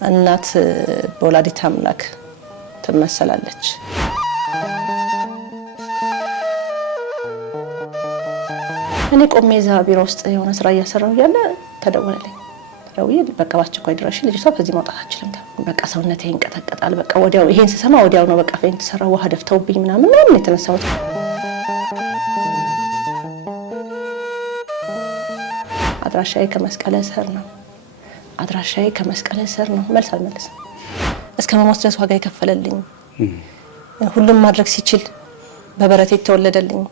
እናት በወላዲተ አምላክ ትመሰላለች። እኔ ቆሜ እዛ ቢሮ ውስጥ የሆነ ስራ እያሰራሁ እያለ ተደወለልኝ። ደውዬ በቃ በአስቸኳይ ድረሽ ልጅቷ ከዚህ መውጣት አትችልም። በቃ ሰውነቴ ይንቀጠቀጣል። በቃ ወዲያው ይሄን ስሰማ ወዲያው ነው በቃ ፌንት ሰራ ውሃ ደፍተውብኝ ምናምን ነው የተነሳሁት። አድራሻዬ ከመስቀለ ስር ነው። አድራሻዬ ከመስቀለ ስር ነው። መልስ አልመለስም። እስከ መሞት ድረስ ዋጋ የከፈለልኝ ሁሉም ማድረግ ሲችል በበረቴ ተወለደልኝ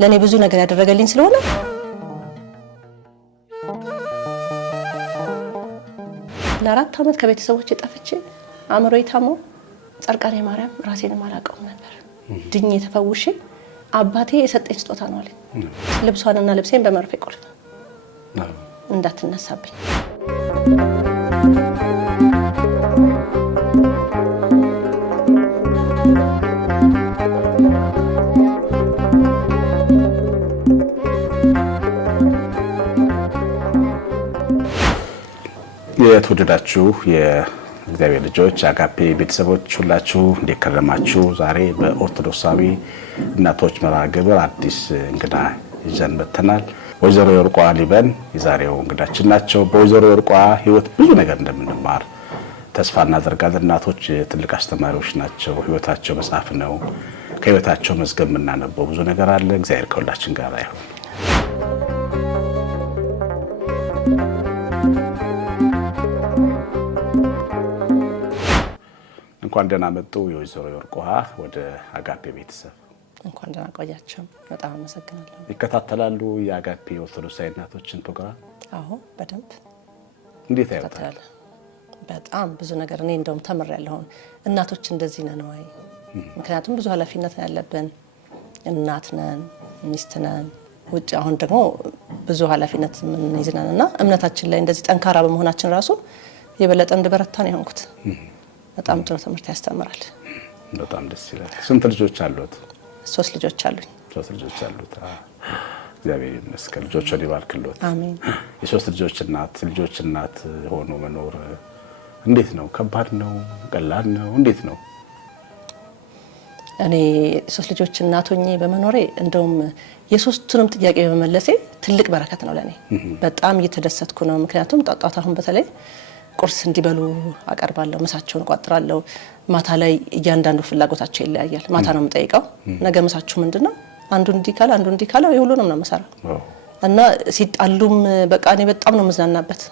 ለኔ ብዙ ነገር ያደረገልኝ ስለሆነ ለአራት ዓመት ከቤተሰቦቼ ጠፍቼ አእምሮዬ ታሞ ጻድቃኔ ማርያም ራሴንም አላውቀውም ነበር። ድኜ ተፈውሼ አባቴ የሰጠኝ ስጦታ ነው አለኝ። ልብሷንና ልብሴን በመርፌ ቆልፍ እንዳትነሳብኝ። የተወደዳችሁ የእግዚአብሔር ልጆች አጋፔ ቤተሰቦች ሁላችሁ እንዴት ከረማችሁ? ዛሬ በኦርቶዶክሳዊ እናቶች መርሃ ግብር አዲስ እንግዳ ይዘን መጥተናል። ወይዘሮ የወርቋ ሊበን የዛሬው እንግዳችን ናቸው። በወይዘሮ የወርቋ ሕይወት ብዙ ነገር እንደምንማር ተስፋ እናደርጋለን። እናቶች ትልቅ አስተማሪዎች ናቸው። ሕይወታቸው መጽሐፍ ነው። ከሕይወታቸው መዝገብ የምናነበው ብዙ ነገር አለ። እግዚአብሔር ከሁላችን ጋር ይሁን። እንኳን ደህና መጡ የወይዘሮ የወርቋ ወደ አጋፔ ቤተሰብ። እንኳን ደህና ቆያችሁ። በጣም አመሰግናለሁ። ይከታተላሉ የአጋፔ ኦርቶዶክሳዊ እናቶችን ፕሮግራም? አዎ በደንብ። እንዴት ያዩታል? በጣም ብዙ ነገር እኔ እንደውም ተምሬያለሁ። እናቶች እንደዚህ ነን ወይ? ምክንያቱም ብዙ ኃላፊነት ያለብን እናት ነን፣ ሚስት ነን፣ ውጭ አሁን ደግሞ ብዙ ኃላፊነት ምን ይዝናልና እምነታችን ላይ እንደዚህ ጠንካራ በመሆናችን ራሱ የበለጠ እንድበረታ ነው የሆንኩት። በጣም ጥሩ ትምህርት ያስተምራል። በጣም ደስ ይላል። ስንት ልጆች አሉት? 3 ልጆች አሉኝ። 3 ልጆች አሉት። እግዚአብሔር ይመስገን። ልጆችን ይባርክልዎት። አሜን። የ3 ልጆች እናት ሆኖ መኖር እንዴት ነው? ከባድ ነው? ቀላል ነው? እንዴት ነው? እኔ 3 ልጆች እናት ሆኜ በመኖሬ እንደውም የሶስቱንም ጥያቄ በመመለሴ ትልቅ በረከት ነው ለኔ። በጣም እየተደሰትኩ ነው። ምክንያቱም ጣጣት አሁን በተለይ ቁርስ እንዲበሉ አቀርባለሁ፣ ምሳቸውን ቋጥራለሁ። ማታ ላይ እያንዳንዱ ፍላጎታቸው ይለያያል። ማታ ነው የምጠይቀው ነገ ምሳችሁ ምንድነው? አንዱ እንዲካለ አንዱ እንዲካለ የሁሉንም ነው የምሰራው። እና ሲጣሉም በቃ እኔ በጣም ነው የምዝናናበት።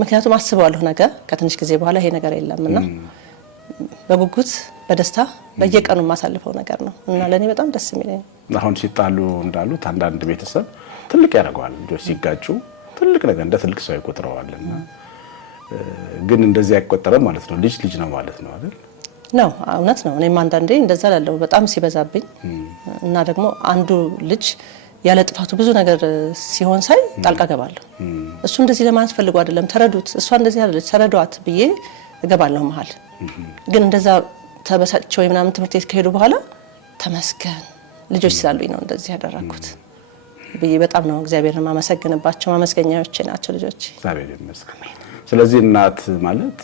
ምክንያቱም አስበዋለሁ ነገ ከትንሽ ጊዜ በኋላ ይሄ ነገር የለምና በጉጉት በደስታ በየቀኑ የማሳልፈው ነገር ነው እና ለኔ በጣም ደስ የሚለኝ። አሁን ሲጣሉ እንዳሉት አንዳንድ ቤተሰብ ትልቅ ያደርገዋል። ልጆች ሲጋጩ ትልቅ ነገር እንደ ትልቅ ሰው ይቆጥረዋልና ግን እንደዚህ አይቆጠረም ማለት ነው። ልጅ ነው ማለት ነው አይደል? ነው፣ እውነት ነው። እኔም አንዳንዴ እንደዛ ላለው በጣም ሲበዛብኝ እና ደግሞ አንዱ ልጅ ያለ ጥፋቱ ብዙ ነገር ሲሆን ሳይ ጣልቃ ገባለሁ። እሱ እንደዚህ ለማለት ፈልጎ አይደለም፣ ተረዱት፣ እሷ እንደዚህ አይደለች፣ ተረዷት ብዬ እገባለሁ መሀል። ግን እንደዛ ተበሳጭ ወይ ምናምን ትምህርት ቤት ከሄዱ በኋላ ተመስገን ልጆች ስላሉኝ ነው እንደዚህ ያደረኩት ብዬ በጣም ነው እግዚአብሔርን ማመሰግንባቸው። ማመስገኛዎቼ ናቸው ልጆች። እግዚአብሔር ይመስገን። ስለዚህ እናት ማለት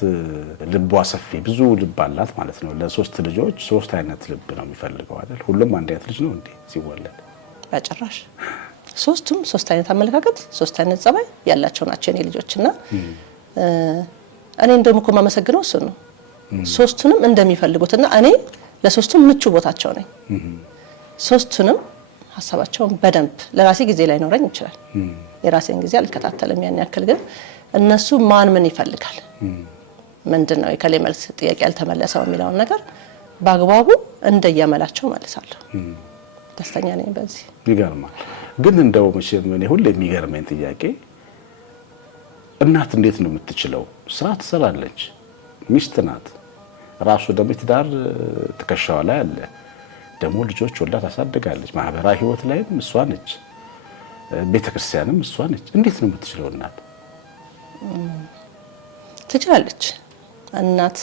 ልቧ ሰፊ ብዙ ልብ አላት ማለት ነው። ለ3 ልጆች 3 አይነት ልብ ነው የሚፈልገው አይደል? ሁሉም አንድ አይነት ልጅ ነው እንዴ ሲወለድ? በጭራሽ። ሶስቱም 3 አይነት አመለካከት፣ 3 አይነት ጸባይ ያላቸው ናቸው የኔ ልጆችና እኔ እንደውም እኮ ማመሰግነው እሱ ነው። 3ቱንም እንደሚፈልጉትና እኔ ለ3ቱም ምቹ ቦታቸው ነኝ። 3ቱንም ሀሳባቸውን በደንብ ለራሴ ጊዜ ላይ ኖረኝ ይችላል። የራሴን ጊዜ አልከታተልም ያን ያክል። ግን እነሱ ማን ምን ይፈልጋል ምንድነው የከሌ መልስ ጥያቄ ያልተመለሰው የሚለውን ነገር በአግባቡ እንደየመላቸው መልሳለሁ። ደስተኛ ነኝ በዚህ። ይገርማል። ግን እንደው መቼም እኔ ሁሌ የሚገርመኝ ጥያቄ እናት እንዴት ነው የምትችለው? ስራ ትሰራለች፣ ሚስት ናት፣ ራሱ ደግሞ ትዳር ትከሻዋ ላይ አለ፣ ደግሞ ልጆች ወልዳ ታሳድጋለች፣ ማህበራዊ ህይወት ላይም እሷ ነች፣ ቤተክርስቲያንም እሷ ነች። እንዴት ነው የምትችለው እናት? ትችላለች። እናት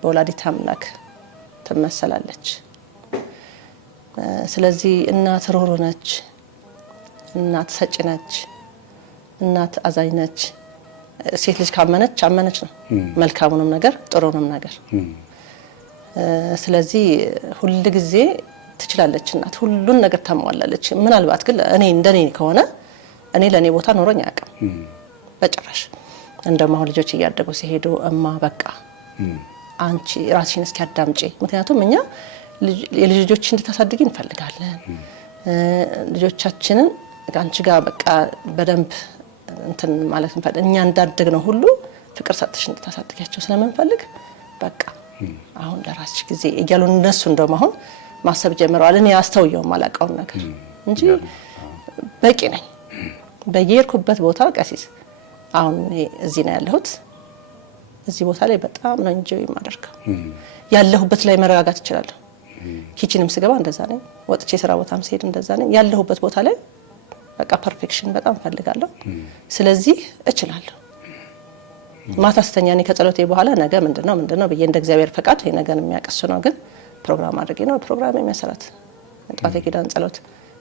በወላዲተ አምላክ ትመሰላለች። ስለዚህ እናት ሩህሩህ ነች፣ እናት ሰጪ ነች፣ እናት አዛኝ ነች፣ ሴት ልጅ ካመነች አመነች ነው፣ መልካሙንም ነገር ጥሩንም ነገር። ስለዚህ ሁሉ ጊዜ ትችላለች እናት፣ ሁሉን ነገር ታሟላለች። ምናልባት ግን እኔ እንደኔ ከሆነ እኔ ለኔ ቦታ ኖሮኝ አያውቅም በጭራሽ። እንደማሁ ልጆች እያደጉ ሲሄዱ እማ በቃ አንቺ ራስሽን እስኪ አዳምጪ። ምክንያቱም እኛ የልጆች እንድታሳድጊ እንፈልጋለን። ልጆቻችንን አንቺ ጋር በቃ በደንብ እንትን ማለት እንፈልግ እኛ እንዳደግ ነው ሁሉ ፍቅር ሰጥተሽ እንድታሳድጊያቸው ስለምንፈልግ በቃ አሁን ለራስሽ ጊዜ እያሉ እነሱ እንደውም አሁን ማሰብ ጀምረዋል። እኔ አስተውየውም አላውቀውም ነገር እንጂ በቂ ነኝ። በየሄድኩበት ቦታ ቀሲስ አሁን እዚህ ነው ያለሁት። እዚህ ቦታ ላይ በጣም ነው እንጂ የማደርገው ያለሁበት ላይ መረጋጋት እችላለሁ። ኪችንም ስገባ እንደዛ ነኝ፣ ወጥቼ ስራ ቦታም ስሄድ እንደዛ ነኝ። ያለሁበት ቦታ ላይ በቃ ፐርፌክሽን በጣም ፈልጋለሁ። ስለዚህ እችላለሁ። ማታ ስተኛ እኔ ከጸሎቴ በኋላ ነገ ምንድነው ብዬ እንደ እግዚአብሔር ፈቃድ የነገን የሚያቀሱ ነው። ግን ፕሮግራም አድርጌ ነው ፕሮግራም የሚያሰራት ጧት የኪዳን ጸሎት፣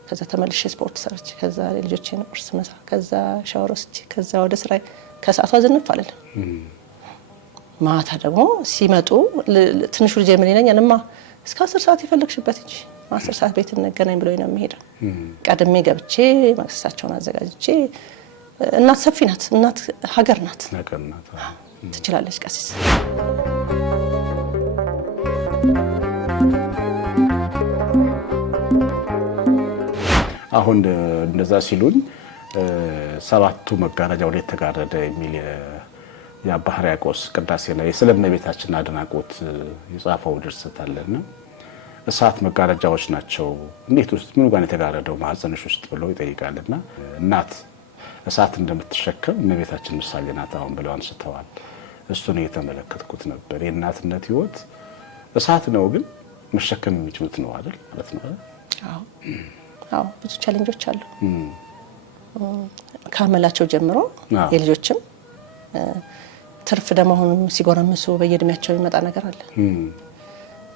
ከዛ ተመልሼ ስፖርት ሰርቼ፣ ከዛ ልጆቼን ቁርስ ምሳ፣ ከዛ ሻወር ወስጄ፣ ከዛ ወደ ስራ ከሰዓቷ ዝንፍ አለልኝ። ማታ ደግሞ ሲመጡ ትንሹ ልጅ ምን ይለኛል፣ እማ እስከ 10 ሰዓት የፈለግሽበት እንጂ 10 ሰዓት ቤት እንገናኝ ብሎኝ ነው የሚሄደው። ቀድሜ ገብቼ መክሰሳቸውን አዘጋጅቼ። እናት ሰፊ ናት፣ እናት ሀገር ናት፣ ትችላለች ቀሲስ። አሁን እንደዛ ሲሉኝ ሰባቱ መጋረጃ ወደ ተጋረደ የሚል የአባ ሕርያቆስ ቅዳሴ ላይ ስለ እመቤታችን አድናቆት የጻፈው ድርሰት አለና እሳት መጋረጃዎች ናቸው፣ እንዴት ውስጥ ምን ጋር የተጋረደው ማህፀንሽ ውስጥ ብሎ ይጠይቃልና እናት እሳት እንደምትሸከም እመቤታችን ምሳሌ ናት አሁን ብለው አንስተዋል። እሱን እየተመለከትኩት ነበር። የእናትነት ህይወት እሳት ነው፣ ግን መሸከም የሚችሉት ነው አይደል ማለት ነው። አዎ ብዙ ቻሌንጆች አሉ ካመላቸው ጀምሮ የልጆችም ትርፍ ደግሞ አሁን ሲጎረምሱ በየእድሜያቸው ይመጣ ነገር አለ።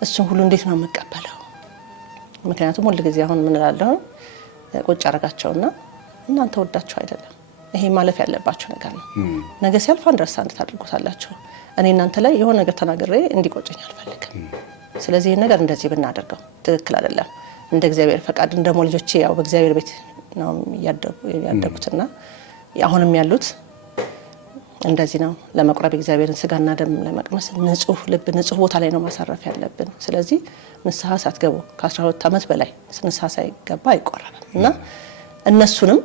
እሱን ሁሉ እንዴት ነው የምቀበለው? ምክንያቱም ሁሉ ጊዜ አሁን ምን እላለሁ ቁጭ አረጋቸውና እናንተ ወዳችሁ አይደለም ይሄ ማለፍ ያለባችሁ ነገር ነው። ነገ ሲያልፍ አንደርስታንድ ታድርጉታላችሁ። እኔ እናንተ ላይ የሆነ ነገር ተናግሬ እንዲቆጨኝ አልፈልግም። ስለዚህ ይሄን ነገር እንደዚህ ብናደርገው ትክክል አይደለም። እንደ እግዚአብሔር ፈቃድ እንደሞ ልጆቼ ያው በእግዚአብሔር ቤት ነው ያደጉትና አሁንም ያሉት እንደዚህ ነው። ለመቁረብ እግዚአብሔርን ስጋና ደም ለመቅመስ ንጹህ ልብ ንጹህ ቦታ ላይ ነው ማሳረፍ ያለብን። ስለዚህ ንስሐ ሳትገቡ ከ12 ዓመት በላይ ንስሐ ሳይገባ አይቆረብም እና እነሱንም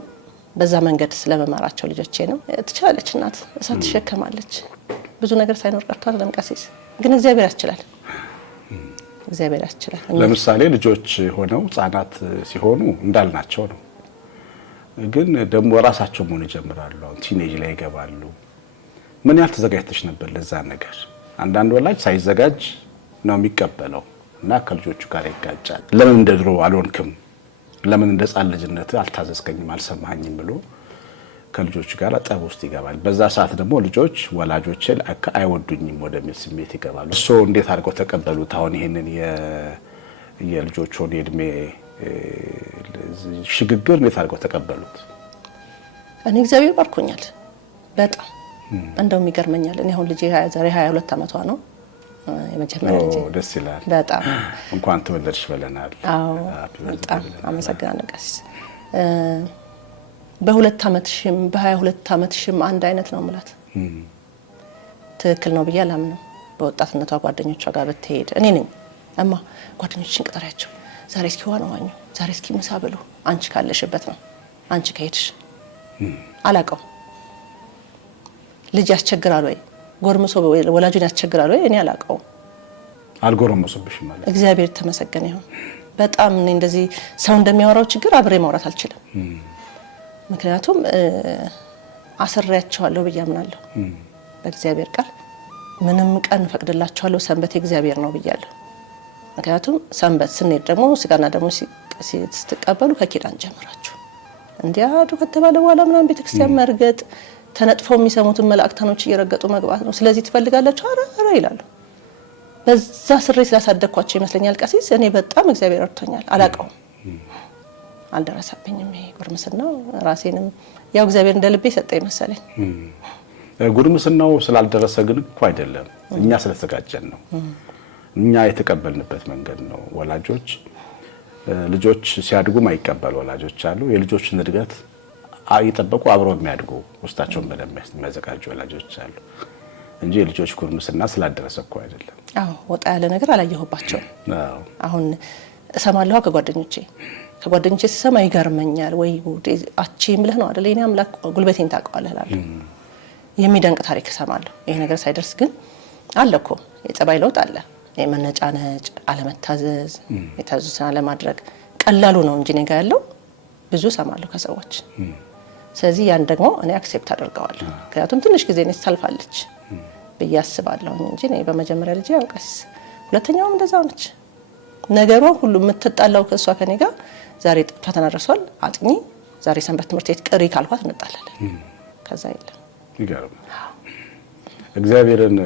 በዛ መንገድ ስለመማራቸው ልጆቼ ነው። ትችላለች እናት እሳት ትሸከማለች። ብዙ ነገር ሳይኖር ቀርቷል። ለምቀሲስ ግን እግዚአብሔር ያስችላል። እግዚአብሔር ያስችላል። ለምሳሌ ልጆች ሆነው ህጻናት ሲሆኑ እንዳልናቸው ነው። ግን ደግሞ ራሳቸው መሆን ይጀምራሉ። ቲኔጅ ላይ ይገባሉ። ምን ያህል ተዘጋጅተሽ ነበር ለዛ ነገር? አንዳንድ ወላጅ ሳይዘጋጅ ነው የሚቀበለው እና ከልጆቹ ጋር ይጋጫል። ለምን እንደ ድሮ አልሆንክም፣ ለምን እንደ ህጻን ልጅነት አልታዘዝከኝም፣ አልሰማኸኝም ብሎ ከልጆቹ ጋር ጠብ ውስጥ ይገባል። በዛ ሰዓት ደግሞ ልጆች ወላጆችን አይወዱኝም ወደሚል ስሜት ይገባሉ። እሱ እንዴት አድርገው ተቀበሉት? አሁን ይሄንን የልጆቹን የእድሜ ሽግግር እንዴት አድርገው ተቀበሉት? እኔ እግዚአብሔር ባርኮኛል በጣም እንደውም ይገርመኛል። እኔ አሁን ልጄ ዛሬ 22 ዓመቷ ነው። የመጀመሪያ ልጄ ደስ ይላል በጣም እንኳን ተወለድሽ ብለናል። አዎ በጣም አመሰግናለሁ ቀሲስ። በ2 ዓመትሽም በ22 ዓመትሽም አንድ አይነት ነው ማለት ትክክል ነው ብዬ አላምንም። በወጣትነቷ ጓደኞቿ ጋር ብትሄድ እኔ ነኝ እማ ጓደኞችሽን ቅጠሪያቸው፣ ዛሬ እስኪ ዋና ዋኙ፣ ዛሬ እስኪ ምሳ ብሉ፣ አንቺ ካለሽበት ነው፣ አንቺ ከሄድሽ አላውቀው። ልጅ ያስቸግራል ወይ ጎርምሶ ወላጁን ያስቸግራል ወይ? እኔ አላውቀው። አልጎረመሱብሽ ማለት እግዚአብሔር ተመሰገነ ይሁን። በጣም እኔ እንደዚህ ሰው እንደሚያወራው ችግር አብሬ ማውራት አልችልም። ምክንያቱም አሰሪያቸዋለሁ ብዬ አምናለሁ በእግዚአብሔር ቃል። ምንም ቀን ፈቅድላቸዋለሁ፣ ሰንበት እግዚአብሔር ነው ብያለሁ። ምክንያቱም ሰንበት ስንሄድ ደግሞ ስጋና ደግሞ ስትቀበሉ ከኪዳን ጀምራችሁ እንዲያዱ ከተባለ በኋላ ምናምን ቤተክርስቲያን መርገጥ ተነጥፈው የሚሰሙትን መላእክታኖች እየረገጡ መግባት ነው። ስለዚህ ትፈልጋላችሁ አረ ይላሉ። በዛ ስሬ ስላሳደግኳቸው ይመስለኛል ቀሲስ እኔ በጣም እግዚአብሔር ረድቶኛል። አላውቀውም፣ አልደረሰብኝም። ይሄ ጉርምስና ራሴንም ያው እግዚአብሔር እንደ ልቤ ሰጠኝ መሰለኝ። ጉርምስናው ስላልደረሰ ግን እኮ አይደለም፣ እኛ ስለተዘጋጀን ነው። እኛ የተቀበልንበት መንገድ ነው። ወላጆች ልጆች ሲያድጉ ማይቀበሉ ወላጆች አሉ። የልጆችን እድገት እየጠበቁ አብረው የሚያድጉ ውስጣቸውን በደንብ የሚያዘጋጁ ወላጆች አሉ እንጂ የልጆች ጉርምስና ስላልደረሰ እኮ አይደለም። አዎ ወጣ ያለ ነገር አላየሁባቸውም። አሁን እሰማለሁ ከጓደኞቼ ስሰማ ይገርመኛል። ወይ አቺ ምልህ ነው አይደል? የኔ አምላክ ጉልበቴን ታውቀዋለህ እላለሁ። የሚደንቅ ታሪክ እሰማለሁ። ይሄ ነገር ሳይደርስ ግን አለ እኮ የጸባይ ለውጥ አለ። የመነጫነጭ፣ አለመታዘዝ፣ የታዘዙትን አለማድረግ ቀላሉ ነው እንጂ እኔ ጋር ያለው ብዙ እሰማለሁ ከሰዎች። ስለዚህ ያን ደግሞ እኔ አክሴፕት አደርገዋለሁ። ምክንያቱም ትንሽ ጊዜ ነች ታልፋለች ብዬ አስባለሁ እንጂ እኔ በመጀመሪያ ልጅ ያው ቀስ ሁለተኛውም እንደዛው ነች። ነገሯ ሁሉ የምትጣላው ከሷ ከኔ ጋር ዛሬ ፈተና ደርሷል አጥኚ፣ ዛሬ ሰንበት ትምህርት ቤት ቅሪ ካልኳት እንጣላለን። ከዛ የለም። ይገርማል። እግዚአብሔርን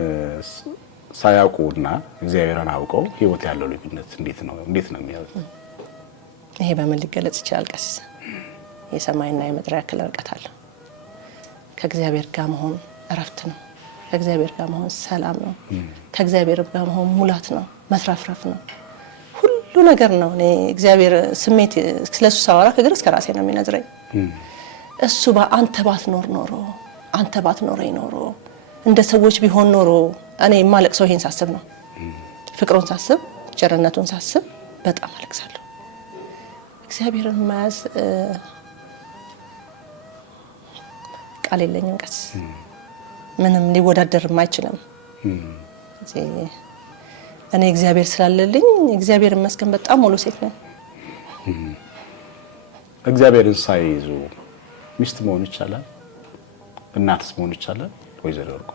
ሳያውቁና እግዚአብሔርን አውቀው ህይወት ያለው ልዩነት እንዴት ነው የሚያዩት? ይሄ በምን ሊገለጽ ይችላል? ቀሲስ የሰማይና የምድር ያክል ርቀት አለው። ከእግዚአብሔር ጋር መሆን እረፍት ነው። ከእግዚአብሔር ጋር መሆን ሰላም ነው። ከእግዚአብሔር ጋር መሆን ሙላት ነው፣ መስራፍረፍ ነው፣ ሁሉ ነገር ነው። እኔ እግዚአብሔር ስሜት ስለሱ ሳወራ ከእግር እስከ ራሴ ነው የሚነዝረኝ። እሱ አንተ ባትኖር ኖሮ፣ አንተ ባትኖረኝ ኖሮ፣ እንደ ሰዎች ቢሆን ኖሮ እኔ የማለቅሰው ይሄን ሳስብ ነው። ፍቅሩን ሳስብ፣ ቸርነቱን ሳስብ በጣም አለቅሳለሁ። እግዚአብሔርን መያዝ ቃል የለኝም። ቀስ ምንም ሊወዳደርም አይችልም። እኔ እግዚአብሔር ስላለልኝ እግዚአብሔር ይመስገን በጣም ሙሉ ሴት ነኝ። እግዚአብሔርን ሳይዙ ሚስት መሆን ይቻላል? እናትስ መሆን ይቻላል? ወይዘሮ ወርቋ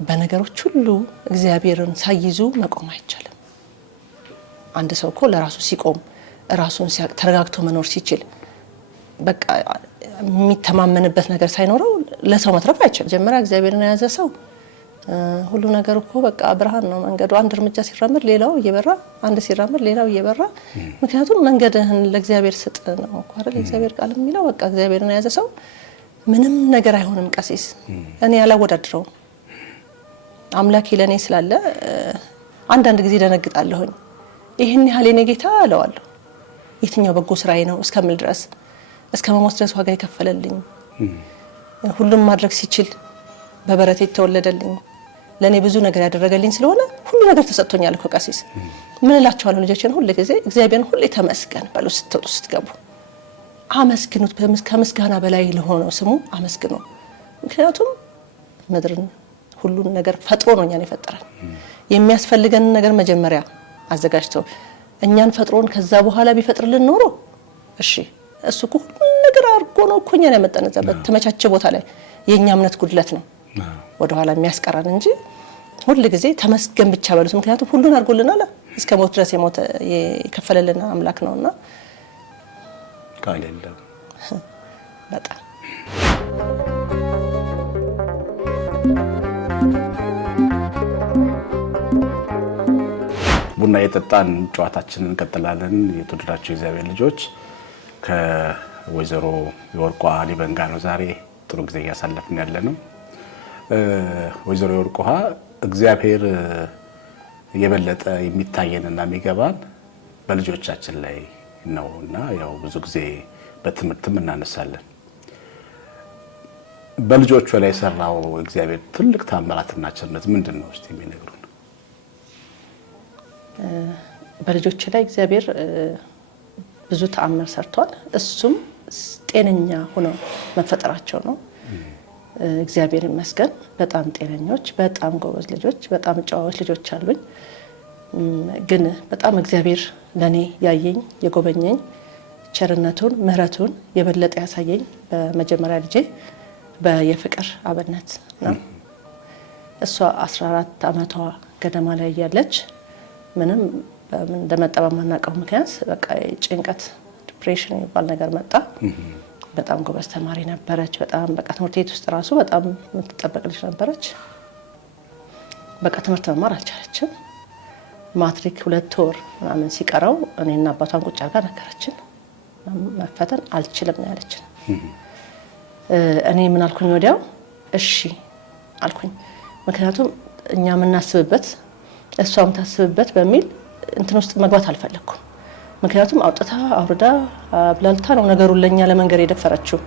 በነገሮች ሁሉ እግዚአብሔርን ሳይዙ መቆም አይቻልም። አንድ ሰው እኮ ለራሱ ሲቆም ራሱን ተረጋግቶ መኖር ሲችል በቃ የሚተማመንበት ነገር ሳይኖረው ለሰው መትረፍ አይችልም። መጀመሪያ እግዚአብሔርን የያዘ ሰው ሁሉ ነገር እኮ በቃ ብርሃን ነው መንገዱ። አንድ እርምጃ ሲራመድ ሌላው እየበራ፣ አንድ ሲራመድ ሌላው እየበራ። ምክንያቱም መንገድህን ለእግዚአብሔር ስጥ ነው እኮ አይደል እግዚአብሔር ቃል የሚለው። በቃ እግዚአብሔርን የያዘ ሰው ምንም ነገር አይሆንም። ቀሲስ እኔ ያላወዳድረውም አምላኬ ለኔ ስላለ አንዳንድ ጊዜ ደነግጣለሁኝ። ይሄን ያህል የኔ ጌታ አለዋለሁ የትኛው በጎ ስራዬ ነው እስከምል ድረስ እስከ መሞት ድረስ ዋጋ የከፈለልኝ ሁሉም ማድረግ ሲችል በበረቴ ተወለደልኝ ለኔ ብዙ ነገር ያደረገልኝ ስለሆነ ሁሉ ነገር ተሰጥቶኛል እኮ ቀሲስ። ምን እላቸዋለሁ ልጆችን ሁሉ ጊዜ እግዚአብሔርን ሁሌ ተመስገን በሉ። ስትወጡ ስትገቡ አመስግኑት። ከምስጋና በላይ ለሆነው ስሙ አመስግኑ። ምክንያቱም ምድርን ሁሉን ነገር ፈጥሮ ነው እኛን የፈጠረን። የሚያስፈልገን ነገር መጀመሪያ አዘጋጅቶ እኛን ፈጥሮን ከዛ በኋላ ቢፈጥርልን ኖሮ እሺ እሱ እኮ ሁሉ ነገር አድርጎ ነው እኮ እኛን ያመጣንበት ተመቻቸ ቦታ ላይ። የኛ እምነት ጉድለት ነው ወደ ኋላ የሚያስቀራን እንጂ ሁሉ ጊዜ ተመስገን ብቻ በሉት። ምክንያቱም ሁሉን አድርጎልናል። እስከ ሞት ድረስ የከፈለልን አምላክ ነውና ቃል የለም። በጣም ቡና የጠጣን ጨዋታችንን እንቀጥላለን። የተወደዳችሁ የእግዚአብሔር ልጆች ከወይዘሮ የወርቋ ሊበን ጋር ነው ዛሬ ጥሩ ጊዜ እያሳለፍን ያለ ነው። ወይዘሮ የወርቋ እግዚአብሔር የበለጠ የሚታየንና የሚገባን በልጆቻችን ላይ ነውና ያው ብዙ ጊዜ በትምህርትም እናነሳለን። በልጆቹ ላይ የሰራው እግዚአብሔር ትልቅ ታምራትና ቸርነት ምንድን ነው እስቲ የሚነግሩን? በልጆች ላይ እግዚአብሔር ብዙ ተአምር ሰርቷል። እሱም ጤነኛ ሆነው መፈጠራቸው ነው። እግዚአብሔር ይመስገን በጣም ጤነኞች፣ በጣም ጎበዝ ልጆች፣ በጣም ጨዋዎች ልጆች አሉኝ። ግን በጣም እግዚአብሔር ለኔ ያየኝ የጎበኘኝ ቸርነቱን ምሕረቱን የበለጠ ያሳየኝ በመጀመሪያ ልጄ በየፍቅር አብነት ነው። እሷ 14 ዓመቷ ገደማ ላይ ያለች ምንም እንደመጣ በማናውቀው ምክንያት በቃ ጭንቀት ዲፕሬሽን የሚባል ነገር መጣ። በጣም ጎበዝ ተማሪ ነበረች። በጣም በቃ ትምህርት ቤት ውስጥ ራሱ በጣም የምትጠበቅ ልጅ ነበረች። በቃ ትምህርት መማር አልቻለችም። ማትሪክ 2 ወር ምናምን ሲቀረው እኔና አባቷን ቁጭ አድርጋ ነገረችን። መፈተን አልችልም ነው ያለችን። እኔ ምን አልኩኝ ወዲያው እሺ አልኩኝ። ምክንያቱም እኛ የምናስብበት እሷም ታስብበት በሚል እንትን ውስጥ መግባት አልፈለኩም። ምክንያቱም አውጥታ አውርዳ አብላልታ ነው ነገሩን ለኛ ለመንገር የደፈረችው።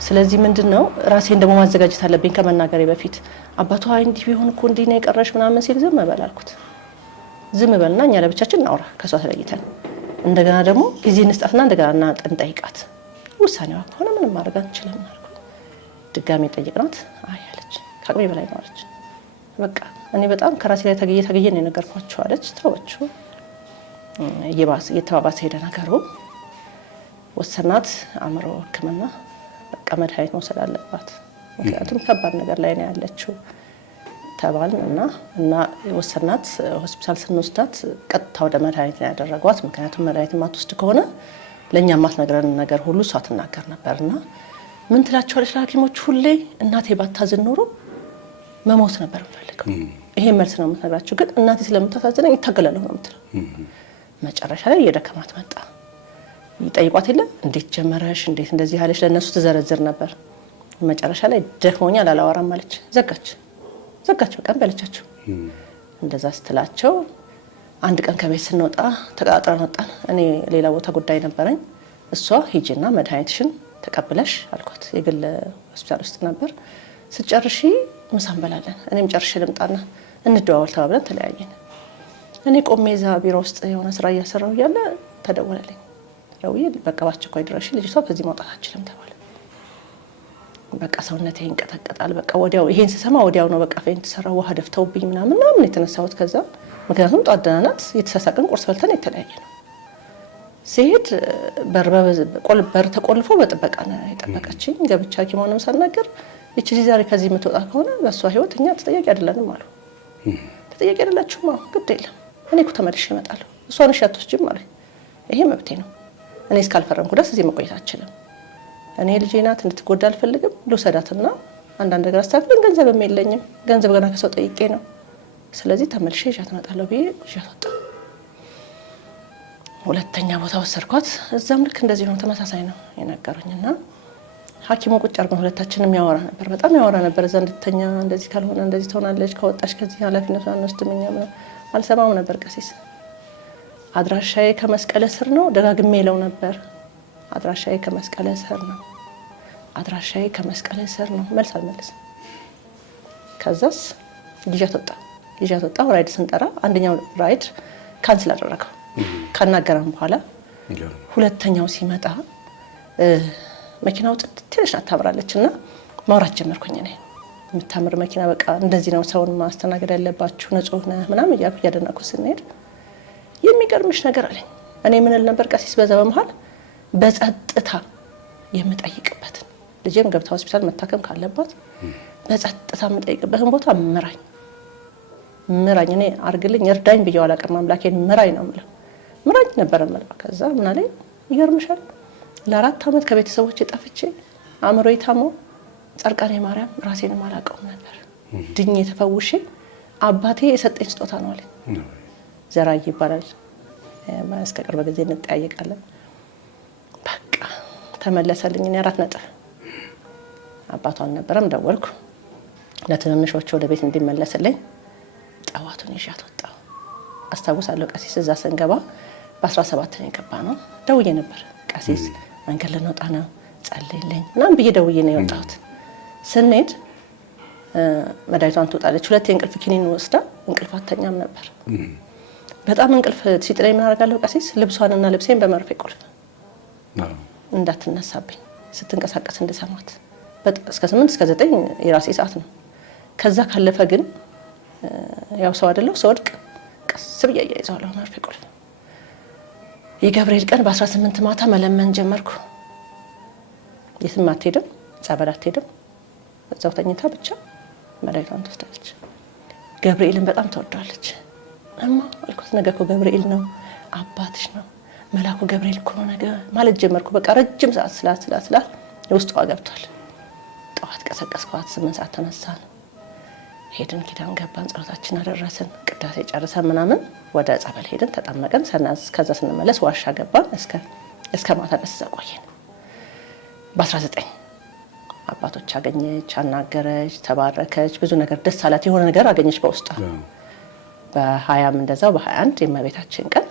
ስለዚህ ምንድነው ራሴን ደግሞ ማዘጋጀት አለብኝ ከመናገሬ በፊት። አባቷ እንዲህ ቢሆን እኮ እንዲህ ነው የቀረሽ ምናምን ሲል ዝም በል አልኩት። ዝም በልና እኛ ለብቻችን እናውራ ከሷ ተለይተን፣ እንደገና ደግሞ ጊዜ እንስጣትና እንደገና እንጠይቃት። ውሳኔዋ ከሆነ ምንም ማድረግ አንችልም አልኩት። ድጋሜ ጠይቅናት አይ አለች። ከአቅሜ በላይ ነው አለች። በቃ እኔ በጣም ከራሴ ላይ ተገየ ነው የነገርኳቸው አለች። ተወችው። እየተባባሰ ሄደ ነገሩ። ወሰናት አእምሮ ሕክምና በቃ መድኃኒት መውሰድ አለባት፣ ምክንያቱም ከባድ ነገር ላይ ነው ያለችው ተባልን እና ወሰናት። ሆስፒታል ስንወስዳት ቀጥታ ወደ መድኃኒት ነው ያደረጓት። ምክንያቱም መድኃኒት ማትወስድ ከሆነ ለእኛ ማትነግረን ነገር ሁሉ እሷ ትናገር ነበርና ምን ትላቸዋለች ለሐኪሞች ሁሌ እናቴ ባታዝን ኖሮ መሞት ነበር የምፈልገው። ይሄ መልስ ነው የምትነግራቸው። ግን እናቴ ስለምታሳዝነኝ ይታገላለሁ ነው የምትለው። መጨረሻ ላይ እየደከማት መጣ። ይጠይቋት የለ እንዴት ጀመረሽ እንዴት እንደዚህ ያለሽ ለነሱ ትዘረዝር ነበር። መጨረሻ ላይ ደክሞኛል አላወራም አለች። ዘጋች በቃ በለቻቸው። እንደዛ ስትላቸው አንድ ቀን ከቤት ስንወጣ ተቃጥረን ወጣን። እኔ ሌላ ቦታ ጉዳይ ነበረኝ። እሷ ሂጂና መድኃኒትሽን ተቀብለሽ አልኳት። የግል ሆስፒታል ውስጥ ነበር። ስጨርሺ ምሳ እንበላለን፣ እኔም ጨርሼ ልምጣና እንደዋወል ተባብለን ተለያየን። እኔ ቆሜ እዛ ቢሮ ውስጥ የሆነ ስራ እያሰራሁ እያለ ተደወለልኝ። ደውዬ በቃ በአስቸኳይ ድረሽ ልጅቷ ከዚህ መውጣት አትችልም ተባለ። በቃ ሰውነቴ ይንቀጠቀጣል። በቃ ወዲያው ይሄን ስሰማ ወዲያው ነው በቃ ፌንት ሰራው። ውሃ ደፍተውብኝ ምናምን የተነሳሁት። ከዛ ምክንያቱም ጧት ደህና ናት፣ የተሳሳቅን ቁርስ በልተን የተለያየ ነው። ሲሄድ በር ተቆልፎ በጥበቃ ነው የጠበቀችኝ። ገብቻ ሐኪሟንም ሳናገር እቺ ልጅ ዛሬ ከዚህ የምትወጣ ከሆነ በእሷ ህይወት እኛ ተጠያቂ አይደለንም አሉ። ተጠያቂ አይደላችሁም? አዎ ግድ የለም እኔ እኮ ተመልሼ እመጣለሁ። እሷን እሺ አትወስጂም አለኝ። ይሄ መብቴ ነው። እኔ እስካልፈረምኩ ድረስ እዚህ መቆየት አልችልም። እኔ ልጄ ናት፣ እንድትጎዳ አልፈልግም። ልውሰዳትና አንዳንድ ነገር አስተካክለን፣ ገንዘብም የለኝም። ገንዘብ ገና ከሰው ጠይቄ ነው። ስለዚህ ተመልሼ ይዣት እመጣለሁ ብዬ ይዣት ወጣሁ። ሁለተኛ ቦታ ወሰድኳት። እዛም ልክ እንደዚህ ነው፣ ተመሳሳይ ነው የነገሩኝና ሐኪሙ ቁጭ አድርገን ሁለታችንም ያወራ ነበር። በጣም ያወራ ነበር። እዛ እንድትተኛ እንደዚህ ካልሆነ እንደዚህ ትሆናለች፣ ከወጣሽ ከዚህ ኃላፊነቱን አንወስድም እኛ አልሰማም ነበር። ቀሲስ አድራሻዬ ከመስቀለ ስር ነው፣ ደጋግሜ እለው ነበር። አድራሻዬ ከመስቀለ ስር ነው፣ አድራሻዬ ከመስቀለ ስር ነው። መልስ አልመልስም። ከዛስ ይዣት ወጣ። ራይድ ስንጠራ አንደኛው ራይድ ካንስል አደረገው ካናገረን በኋላ። ሁለተኛው ሲመጣ መኪናው ትንሽ ናት ታምራለች እና ማውራት ጀመርኩኝ። እኔ የምታምር መኪና በቃ እንደዚህ ነው ሰውን ማስተናገድ ያለባችሁ፣ ንጹህ ነህ ምናምን እያልኩ እያደነኩ ስንሄድ የሚገርምሽ ነገር አለኝ። እኔ ምን እል ነበር ቀሲስ በዛ በመሃል በጸጥታ የምጠይቅበትን ልጄም ገብታ ሆስፒታል መታከም ካለባት በጸጥታ የምጠይቅበትን ቦታ ምራኝ። እኔ አርግልኝ እርዳኝ ብዬው አላውቅም። አምላኬን ምራኝ ነው የምለው። ምራኝ ነበር የምለው። ከዛ ምን አለኝ ይገርምሻል፣ ለ4 ዓመት ከቤተሰቦቼ ጠፍቼ አእምሮዬ ታሞ ጻድቃኔ ማርያም ራሴንም አላውቀውም ነበር። ድኜ ተፈውሼ አባቴ የሰጠኝ ስጦታ ነው አለኝ። ዘራይ ይባላል። እስከ ቅርብ ጊዜ እንጠያየቃለን። በቃ ተመለሰልኝ። እኔ 4 ነጥብ አባቷን ነበረም ደወልኩ ለትንንሾቹ ወደ ቤት እንዲመለስልኝ። ጠዋቱን ይዣት ወጣሁ። አስታውሳለሁ ቀሲስ እዛ ስንገባ በ17 ነው የገባ ነው። ደውዬ ነበር ቀሲስ መንገድ ልንወጣ ነው ጸልይልኝ ምናምን ብዬ ደውዬ ነው የወጣሁት። ስንሄድ መድኃኒቷን ትወጣለች። 2 የእንቅልፍ ኪኒን ወስዳ እንቅልፍ አተኛም ነበር። በጣም እንቅልፍ ሲጥለኝ ምን አደርጋለሁ ቀሲስ ልብሷንና ልብሴን በመርፌ ቁልፍ እንዳትነሳብኝ ስትንቀሳቀስ እንድሰማት። እስከ 8 እስከ 9 የራሴ ሰዓት ነው። ከዛ ካለፈ ግን ያው ሰው አይደለሁ ስወድቅ ቀስ ብዬ እያይዘዋለሁ መርፌ ቁልፍ። የገብርኤል ቀን በ18 ማታ መለመን ጀመርኩ። የትም አትሄድም፣ ጸበል አትሄድም፣ እዛው ተኝታ ብቻ መድኃኒቷን ትወስዳለች። ገብርኤልን በጣም ተወዳለች። እማ አልኳት፣ ነገ እኮ ገብርኤል ነው፣ አባትሽ ነው፣ መልአኩ ገብርኤል እኮ ነው ነገ ማለት ጀመርኩ። በቃ ረጅም ሰዓት ስላት ውስጧ ገብቷል። ጠዋት ቀሰቀስኳት፣ 8 ሰዓት ተነሳን፣ ሄድን፣ ኪዳን ገባን፣ ጸሎታችን አደረስን፣ ቅዳሴ ጨርሰን ምናምን ወደ ጸበል ሄድን፣ ተጠመቀን። ከዛ ስንመለስ ዋሻ ገባን። እስከ ማታ ድረስ ቆየን። በ19 አባቶች አገኘች፣ አናገረች፣ ተባረከች፣ ብዙ ነገር ደስ አላት። የሆነ ነገር አገኘች በውስጧ። በ20 እንደዛው በ21 የእመቤታችን ቀን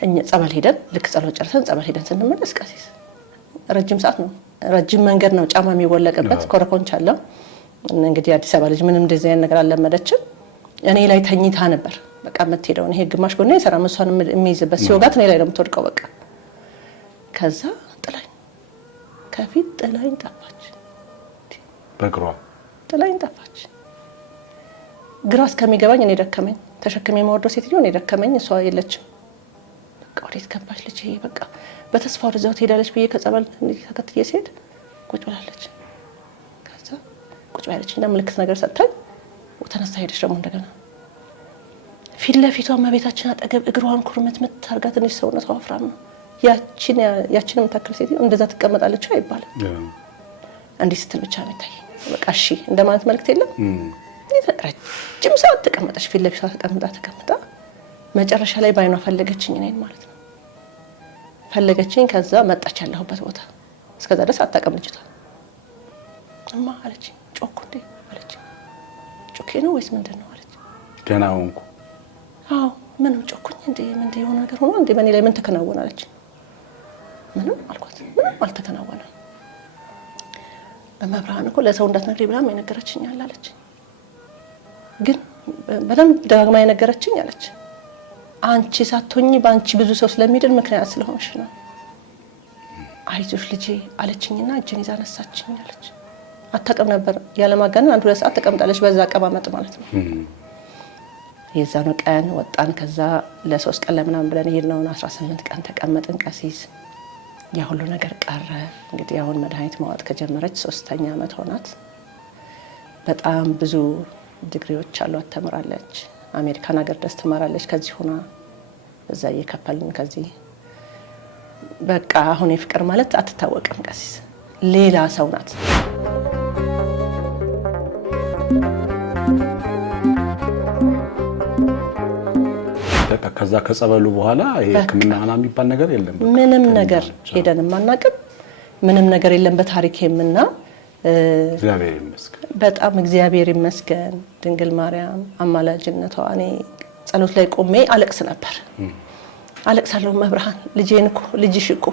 እኛ ጸበል ሄደን ልክ ጸሎት ጨርሰን ጸበል ሄደን ስንመለስ ቀሲስ ረጅም ሰዓት ነው፣ ረጅም መንገድ ነው፣ ጫማ የሚወለቅበት ኮረኮንች አለው። እንግዲህ አዲስ አበባ ልጅ ምንም እንደዚህ አይነት ነገር አልለመደችም። እኔ ላይ ተኝታ ነበር በቃ የምትሄደው። ይሄ ግማሽ ጎኔ የሰራ እሷን የሚይዝበት ሲወጋት እኔ ላይ ነው የምትወድቀው በቃ። ከዛ ጥላኝ ከፊት ጥላኝ ጠፋች። በእግሯ ጥላኝ ጠፋች። ግራ እስከሚገባኝ እኔ ደከመኝ። ተሸክሜ የምወርደው ሴትዮ እኔ ደከመኝ፣ እሷ የለችም። በቃ ወዴት ገባች ልጅ? በቃ በተስፋ ወደዛው ትሄዳለች ብዬ ከጸበል ተከትዬ ሲሄድ ቁጭ ብላለች። ከዛ ቁጭ ያለች እና ምልክት ነገር ሰጥታኝ ተነስታ ሄደች። ደግሞ እንደገና ፊት ለፊቷ እመቤታችን አጠገብ እግሯን ኩርምት ምታርጋ ትንሽ ሰውነቷ ወፍራም ነው። ያችን የምታክል ሴትዮ እንደዛ ትቀመጣለች አይባልም። እንዲህ ስትል ብቻ ነው የታየኝ። በቃ እሺ እንደማለት መልክት የለም። ረጅም ሰዓት ተቀመጠች። ፊት ለፊቷ ተቀምጣ መጨረሻ ላይ ባይኗ ፈለገችኝ እኔን ማለት ነው። ፈለገችኝ። ከዛ መጣች ያለሁበት ቦታ። እስከዛ ድረስ አታውቅም ልጅቷ። እማ አለችኝ። ጮኩ እንዴ አለችኝ። ጮኬ ነው ወይስ ምንድን ነው አለች። ደህና ሆንኩ። አዎ ምንም ጮኩኝ እንዴ ምን የሆነ ነገር ሆኖ እንዴ በእኔ ላይ ምን ተከናወነ አለች። ምንም አልኳት። ምንም አልተከናወነም። በመብርሃን እኮ ለሰው እንዳትነግሪ ብላም የነገረችኝ አለች። ግን በደንብ ደጋግማ የነገረችኝ አለች። አንቺ ሳትሆኚ በአንቺ ብዙ ሰው ስለሚድን ምክንያት ስለሆንሽ ነው። አይዞሽ ልጄ አለችኝና እጄን ይዛ ነሳችኝ አለች። አታውቅም ነበር ያለማጋነን 1-2 ሰዓት ተቀምጣለች በዛ አቀማመጥ ማለት ነው። የዛኑ ቀን ወጣን። ከዛ ለ3 ቀን ለምናምን ብለን ሄድነውን 18 ቀን ተቀመጥን። ቀሲስ ያ ሁሉ ነገር ቀረ። እንግዲህ አሁን መድኃኒት ማዋጥ ከጀመረች 3ኛ ዓመት ሆናት። በጣም ብዙ ዲግሪዎች አሏት፣ ተምራለች። አሜሪካን ሀገር ድረስ ትማራለች። ከዚህ ሆና በዛ እየከፈልን ከዚህ በቃ አሁን የፍቅር ማለት አትታወቅም። ቀሲስ ሌላ ሰው ናት። በቃ ከዛ ከጸበሉ በኋላ ይሄ ሕክምና ምናምን የሚባል ነገር የለም። ምንም ነገር ሄደን ማናቅም። ምንም ነገር የለም በታሪኬምና እግዚአብሔር ይመስገን። በጣም እግዚአብሔር ይመስገን። ድንግል ማርያም አማላጅነቷ እኔ ጸሎት ላይ ቆሜ አለቅስ ነበር። አለቅሳለሁ። መብርሃን ልጄን እኮ ልጅሽ እኮ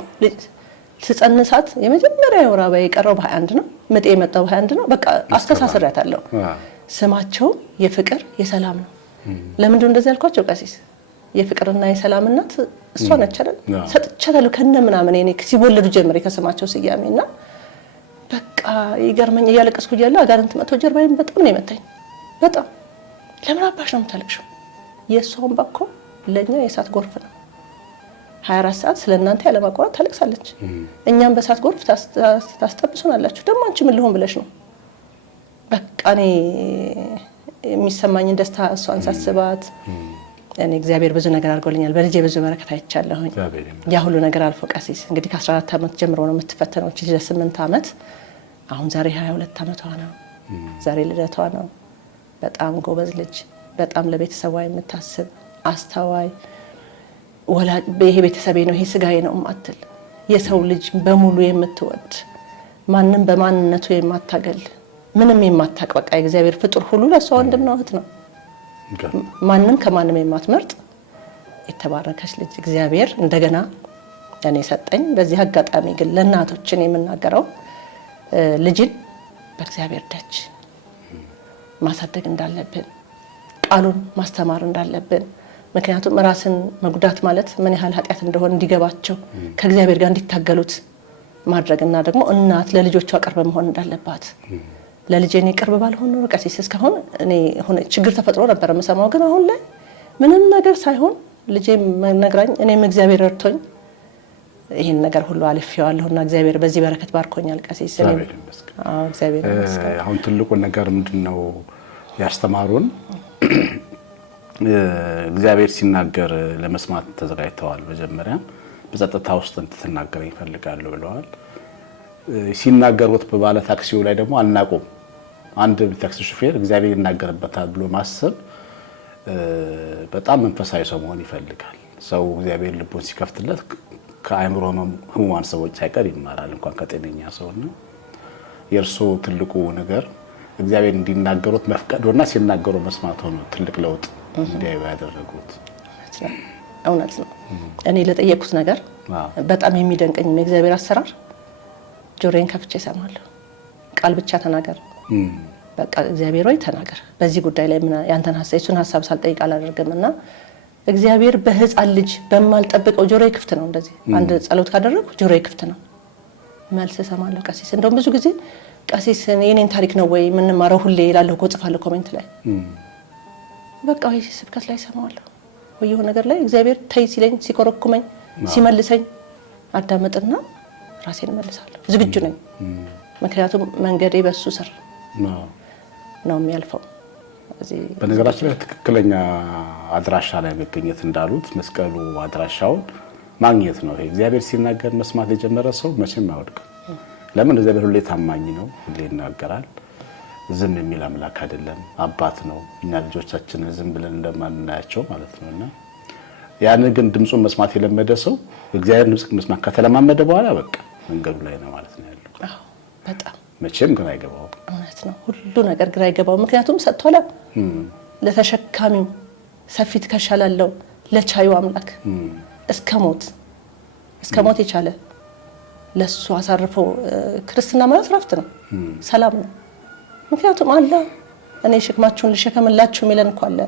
ስጸንሳት የመጀመሪያ ወር አበባዬ የቀረው በ21 ነው። ምጤ የመጣው በ21 ነው። በቃ አስተሳስሬያታለሁ። ስማቸው የፍቅር የሰላም ነው። ለምንድን ነው እንደዚህ ያልኳቸው ቀሲስ? የፍቅርና የሰላም እናት እሷ ነች አይደል? ሰጥቻታለሁ ከነ ምናምን እኔ ሲወለዱ ጀምሬ ከስማቸው ስያሜና በቃ ይገርመኝ። እያለቀስኩ እያለ አጋንንት መጥቶ ጀርባዬን በጣም ነው የመታኝ። በጣም ለምን አባሽ ነው የምታለቅሽው? የእሷን ባኮ ለእኛ የእሳት ጎርፍ ነው። 24 ሰዓት ስለእናንተ ያለማቋረጥ ታለቅሳለች። እኛም በእሳት ጎርፍ ታስጠብሱናላችሁ። ደግሞ አንቺ ምን ልሆን ብለሽ ነው? በቃ እኔ የሚሰማኝን ደስታ እሷን ሳስባት እኔ እግዚአብሔር ብዙ ነገር አድርጎልኛል። በልጄ ብዙ በረከት አይቻለሁኝ። ያ ሁሉ ነገር አልፎ ቀሲስ እንግዲህ ከ14 ዓመት ጀምሮ ነው የምትፈተነው። እቺ ለ8 ዓመት አሁን ዛሬ 22 ዓመቷ ነው። ዛሬ ልደቷ ነው። በጣም ጎበዝ ልጅ፣ በጣም ለቤተሰቧ የምታስብ አስተዋይ ወላጅ። ይሄ ቤተሰቤ ነው ይሄ ስጋዬ ነው ማትል የሰው ልጅ በሙሉ የምትወድ ማንንም በማንነቱ የማታገል ምንም የማታቅ በቃ የእግዚአብሔር ፍጡር ሁሉ ለሷ ወንድም ነው እህት ነው። ማንንም ከማንም የማትመርጥ የተባረከች ልጅ እግዚአብሔር እንደገና እኔ ሰጠኝ። በዚህ አጋጣሚ ግን ለእናቶችን የምናገረው ልጅን በእግዚአብሔር ደጅ ማሳደግ እንዳለብን፣ ቃሉን ማስተማር እንዳለብን። ምክንያቱም ራስን መጉዳት ማለት ምን ያህል ኃጢአት እንደሆነ እንዲገባቸው ከእግዚአብሔር ጋር እንዲታገሉት ማድረግና ደግሞ እናት ለልጆቿ ቅርብ መሆን እንዳለባት ለልጄ እኔ ቅርብ ባልሆን ነው ቀሲስ እስካሁን እኔ ሆነ ችግር ተፈጥሮ ነበር የምሰማው። ግን አሁን ላይ ምንም ነገር ሳይሆን ልጄ ነግራኝ እኔም እግዚአብሔር ረድቶኝ ይሄን ነገር ሁሉ አልፌዋለሁና እግዚአብሔር በዚህ በረከት ባርኮኛል ቀሲስ። አዎ እግዚአብሔር ይመስገን። አሁን ትልቁ ነገር ምንድነው ያስተማሩን? እግዚአብሔር ሲናገር ለመስማት ተዘጋጅተዋል። መጀመሪያ በጸጥታ ውስጥ እንድትናገር ይፈልጋሉ ብለዋል። ሲናገሩት በባለ ታክሲው ላይ ደግሞ አናቆም። አንድ ታክሲ ሹፌር እግዚአብሔር ይናገርበታል ብሎ ማሰብ በጣም መንፈሳዊ ሰው መሆን ይፈልጋል። ሰው እግዚአብሔር ልቡን ሲከፍትለት ከአእምሮ ህሙማን ሰዎች ሳይቀር ይማራል፣ እንኳን ከጤነኛ ሰው ነው። የእርሱ ትልቁ ነገር እግዚአብሔር እንዲናገሩት መፍቀዱና ሲናገሩ መስማቱ ነው ትልቅ ለውጥ እንዲያዩ ያደረጉት። እውነት ነው። እኔ ለጠየቁት ነገር በጣም የሚደንቀኝ የእግዚአብሔር አሰራር ጆሮዬን ከፍቼ እሰማለሁ። ቃል ብቻ ተናገር፣ በቃ እግዚአብሔር ወይ ተናገር በዚህ ጉዳይ ላይ ምን ያንተን ሐሳብ እሱን ሐሳብ ሳልጠይቅ አላደርግምና እግዚአብሔር በህፃን ልጅ በማልጠብቀው ጆሮዬ ክፍት ነው። እንደዚህ አንድ ጸሎት ካደረኩ ጆሮዬ ክፍት ነው፣ መልስ እሰማለሁ። ቀሲስ እንደውም ብዙ ጊዜ ቀሲስ የኔን ታሪክ ነው ወይ ምን ማረው ሁሌ ይላለሁ እኮ ጽፋለሁ ኮሜንት ላይ በቃ ወይ ስብከት ላይ እሰማዋለሁ ወይ የሆነ ነገር ላይ እግዚአብሔር ተይ ሲለኝ ሲኮረኩመኝ ሲመልሰኝ አዳምጥና ራሴን መልሳለሁ። ዝግጁ ነኝ፣ ምክንያቱም መንገዴ በሱ ስር ነው የሚያልፈው። በነገራችን ላይ ትክክለኛ አድራሻ ላይ መገኘት እንዳሉት መስቀሉ አድራሻውን ማግኘት ነው። እግዚአብሔር ሲናገር መስማት የጀመረ ሰው መቼም አይወድቅም። ለምን? እግዚአብሔር ሁሌ ታማኝ ነው፣ ሁሌ ይናገራል። ዝም የሚል አምላክ አይደለም፣ አባት ነው። እኛ ልጆቻችንን ዝም ብለን እንደማናያቸው ማለት ነውና ያን ግን ድምጹን መስማት የለመደ ሰው እግዚአብሔር ድምጽ መስማት ከተለማመደ በኋላ በቃ መንገዱ ላይ ነው ማለት ነው ያለው። አዎ በጣም መቼም ግራ አይገባውም። እውነት ነው፣ ሁሉ ነገር ግራ አይገባው። ምክንያቱም ሰጥቷል ለተሸካሚው ሰፊ ትከሻ ላለው ለቻዩ አምላክ እስከ ሞት የቻለ ለሱ አሳርፎ ክርስትና ማለት ረፍት ነው፣ ሰላም ነው። ምክንያቱም አለ እኔ ሸክማችሁን ልሸከምላችሁ የሚለን እኮ አለ።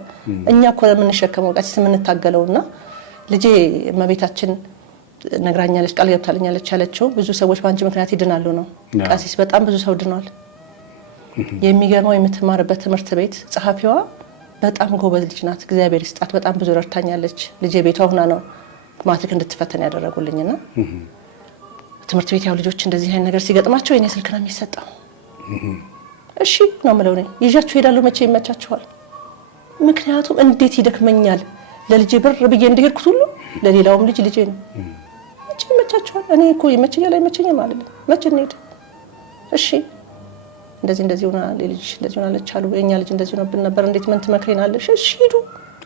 እኛ እኮ ለምንሸከመው ቀሲስ የምንታገለውና ልጄ እመቤታችን ነግራኛለች፣ ቃል ገብታልኛለች ያለችው ብዙ ሰዎች በአንቺ ምክንያት ይድናሉ ነው። ቀሲስ በጣም ብዙ ሰው ድኗል። የሚገርመው የምትማርበት ትምህርት ቤት ጸሐፊዋ በጣም ጎበዝ ልጅ ናት። እግዚአብሔር ይስጣት። በጣም ብዙ ረድታኛለች። ልጄ ቤቷ ሆና ነው ማትሪክ እንድትፈተን ያደረጉልኝና ትምህርት ቤት ያው ልጆች እንደዚህ አይነት ነገር ሲገጥማቸው የኔ ስልክ ነው የሚሰጠው። እሺ ነው የምለው እኔ ይዣችሁ ሄዳለሁ መቼ ይመቻችኋል። ምክንያቱም እንዴት ይደክመኛል ለልጄ ብር ብዬ እንደሄድኩት ሁሉ ለሌላውም ልጅ ልጄ ነው። መቼ ይመቻችኋል። እኔ እኮ ይመቸኛል አይመቸኝም አይደለም፣ መቼ እንሄድ። እሺ እንደዚህ ሆና ልጅ እንደዚህ ሆናለች አሉ የኛ ልጅ እንደዚህ ሆነብን ነበር እንዴት ምን ትመክሪናለሽ? እሺ ሂዱ።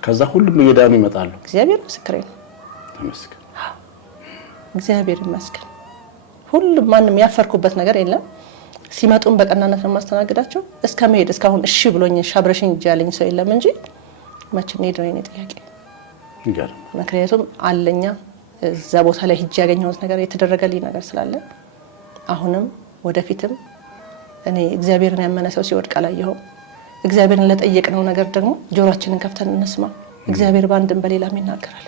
ከዛ ሁሉም እየዳኑ ይመጣሉ። እግዚአብሔር ምስክሬ ነው። ተመስገን። እግዚአብሔር ይመስገን። ሁሉም ማንም ያፈርኩበት ነገር የለም። ሲመጡም በቀናነት ነው ማስተናገዳቸው። እስከመሄድ እስካሁን እሺ ብሎኝ ሻብረሽኝ ያለኝ ሰው የለም እንጂ መቼ እንሄድ ነው የኔ ጥያቄ። ምክንያቱም አለኛ እዛ ቦታ ላይ ሂጅ ያገኘሁት ነገር የተደረገልኝ ነገር ስላለ አሁንም ወደፊትም እኔ እግዚአብሔርን ያመነ ሰው ሲወድቅ አላየሁም። እግዚአብሔርን ለጠየቅነው ነገር ደግሞ ጆሮአችንን ከፍተን እንስማ። እግዚአብሔር በአንድም በሌላም ይናገራል።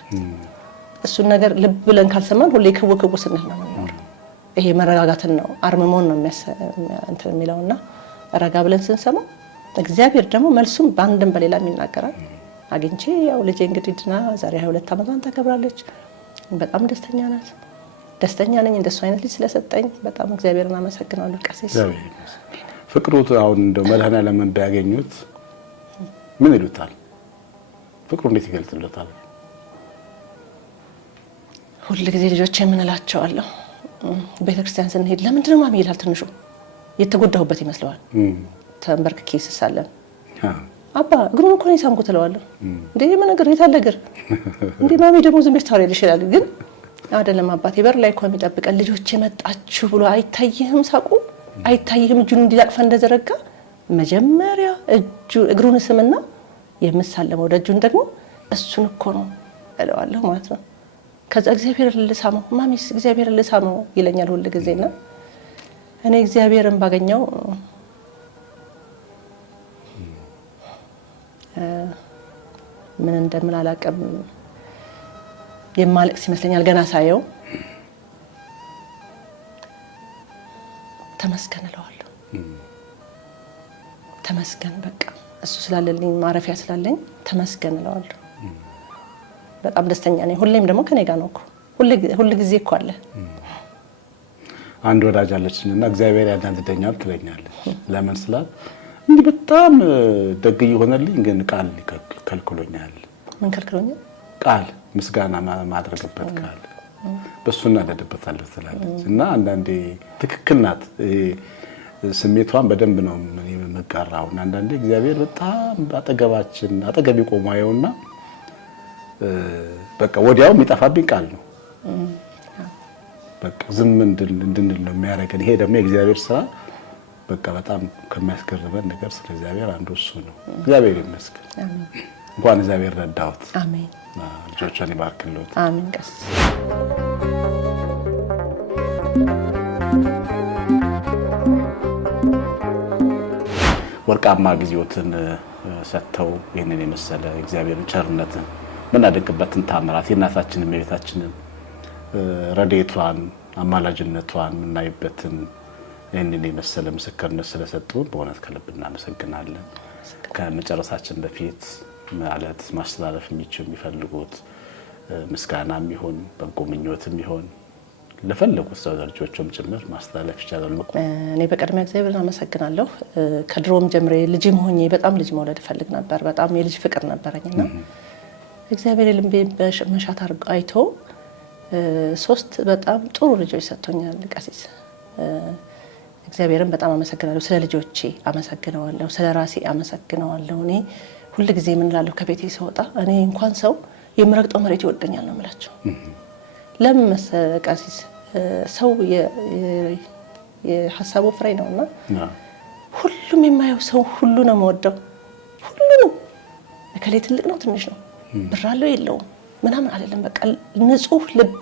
እሱን ነገር ልብ ብለን ካልሰማን ሁሌ ክው ስንል ነው የምንኖር። ይሄ መረጋጋትን ነው አርምሞን ነው እንትን የሚለውና ረጋ ብለን ስንሰማ እግዚአብሔር ደግሞ መልሱም በአንድም በሌላም ይናገራል። አግኝቼ ያው ልጄ እንግዲህ ድና ዛሬ 22 ዓመቷን ታከብራለች። በጣም ደስተኛ ናት። ደስተኛ ነኝ እንደሱ አይነት ልጅ ስለሰጠኝ በጣም እግዚአብሔርን አመሰግናለሁ። ቀሲስ ፍቅሩት አሁን እንደው መድኃኔዓለምን ቢያገኙት ምን ይሉታል? ፍቅሩ እንዴት ይገልጽልታል? ሁሉ ጊዜ ልጆቼ ምን እላቸዋለሁ? ቤተክርስቲያን ስንሄድ ለምንድን ነው ማሚ ይላል ትንሹ። የተጎዳሁበት ይመስለዋል። ተንበርክኬ ስሳለን አባ እግሩን እኮ ነው የሳምኩት እለዋለሁ። እንዴ ምን ነገር የታለ እግር? እንዴ ማሚ ደግሞ ዝም ብለሽ ታወሪያለሽ ይላል። ግን አይደለም አባቴ በር ላይ እኮ የሚጠብቀን ልጆቼ መጣችሁ ብሎ አይታይህም? ሳቁ አይታይህም? እጁን እንዲላቅፈ እንደዘረጋ መጀመሪያ እግሩን ስምና የምሳለመው ደጁን ደግሞ እሱን እኮ ነው እለዋለሁ ማለት ነው። ከዛ እግዚአብሔር ልሳመው ማሚስ እግዚአብሔር ልሳመው ይለኛል ሁሉ ጊዜና እኔ እግዚአብሔርን ባገኘው ምን እንደምን አላውቅም። የማለቅስ ይመስለኛል ገና ሳየው። ተመስገን እለዋለሁ። ተመስገን በቃ እሱ ስላለልኝ ማረፊያ ስላለኝ ተመስገን እለዋለሁ። በጣም ደስተኛ ነኝ። ሁሌም ደግሞ ከኔ ጋር ነው እኮ ሁሉ ጊዜ እኮ አለ። አንድ ወዳጅ አለችኝና እግዚአብሔር ያናድደኛል ትለኛለች። ለምን ስላት እንዲህ በጣም ደግ ይሆነልኝ ግን ቃል ከልክሎኛል። ምን ከልክሎኛል? ቃል ምስጋና ማድረግበት ቃል በሱና እናደድበታለሁ ትላለች። እና አንዳንዴ ትክክል ናት። ስሜቷን በደንብ ነው የምጋራው። አንዳንዴ እግዚአብሔር በጣም አጠገቤ ቆሞ አየውና በቃ ወዲያው የሚጠፋብኝ ቃል ነው። በቃ ዝም እንድንል ነው የሚያደርገን። ይሄ ደግሞ የእግዚአብሔር ስራ በቃ በጣም ከሚያስገርመን ነገር ስለ እግዚአብሔር አንዱ እሱ ነው። እግዚአብሔር ይመስገን። እንኳን እግዚአብሔር ረዳሁት። አሜን። ልጆቿን ይባርክልዎት። አሜን። ቀስ ወርቃማ ጊዜዎትን ሰጥተው ይህንን የመሰለ እግዚአብሔርን ቸርነትን ምናደንቅበትን ታምራት የእናታችንን የቤታችንን ረድኤቷን አማላጅነቷን ምናይበትን ይህንን የመሰለ ምስክርነት ስለሰጡን በእውነት ከልብ እናመሰግናለን። ከመጨረሳችን በፊት ማለት ማስተላለፍ የሚፈልጉት ምስጋናም ይሁን በጎ ምኞትም ይሁን ለፈለጉት ሰው ልጆችም ጭምር ማስተላለፍ ይችላል። እኔ በቀድሚያ እግዚአብሔርን አመሰግናለሁ። ከድሮም ጀምሬ ልጅም ሆኜ በጣም ልጅ መውለድ ፈልግ ነበር። በጣም የልጅ ፍቅር ነበረኝና እግዚአብሔር ልቤን በመሻት አይቶ 3 በጣም ጥሩ ልጆች ሰጥቶኛል። ቀሲስ እግዚአብሔርን በጣም አመሰግናለሁ። ስለ ልጆቼ አመሰግነዋለሁ፣ ስለ ራሴ አመሰግነዋለሁ። እኔ ሁሉ ጊዜ ምን እላለሁ ከቤቴ ስወጣ እኔ እንኳን ሰው የምረግጠው መሬት ይወደኛል ነው የምላቸው። ለምን መሰለህ ቀሲስ ሰው የሀሳቡ ፍሬ ነውና ሁሉም የማየው ሰው ሁሉ ነው የምወደው። ሁሉንም እከሌ ትልቅ ነው ትንሽ ነው ብር አለው የለውም ምናምን አይደለም። በቃ ንጹህ ልብ፣